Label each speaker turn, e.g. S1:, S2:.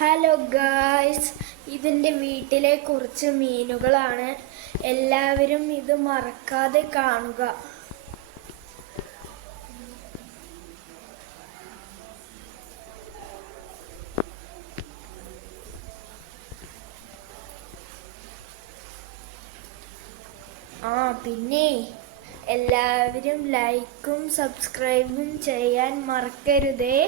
S1: Hello guys ഇതിന്റെ വീട്ടിലെ കുറച്ച് മീനുകളാണ്. എല്ലാവരും ഇത് മറക്കാതെ കാണുക. ആ പിന്നെ എല്ലാവരും ലൈക്കും സബ്സ്ക്രൈബും ചെയ്യാൻ മറക്കരുതേ.